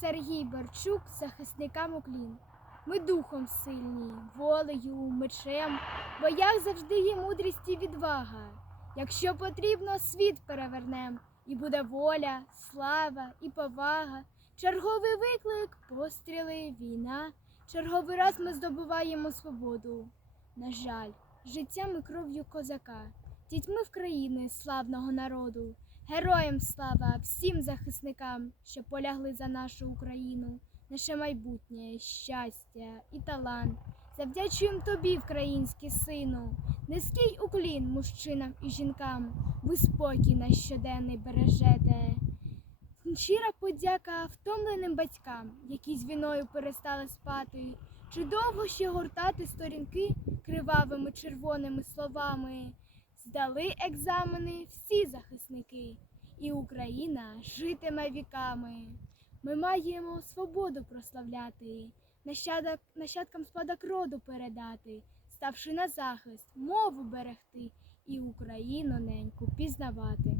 Сергій Борчук, захисникам уклін. Ми духом сильні, волею, мечем, бо як завжди є мудрість і відвага. Якщо потрібно, світ перевернем, і буде воля, слава і повага. Черговий виклик, постріли, війна. Черговий раз ми здобуваємо свободу. На жаль, життям і кров'ю козака, дітьми в країни славного народу. Героям слава всім захисникам, що полягли за нашу Україну, наше майбутнє, щастя і талант. Завдячуємо тобі, український сину, низький уклін мужчинам і жінкам, ви спокій наш щоденний бережете. Щира подяка втомленим батькам, які з війною перестали спати. Чи довго ще гортати сторінки кривавими червоними словами? Здали екзамени всі захисники, і Україна житиме віками. Ми маємо свободу прославляти, нащадок, нащадкам спадок роду передати, ставши на захист, мову берегти і Україну неньку пізнавати.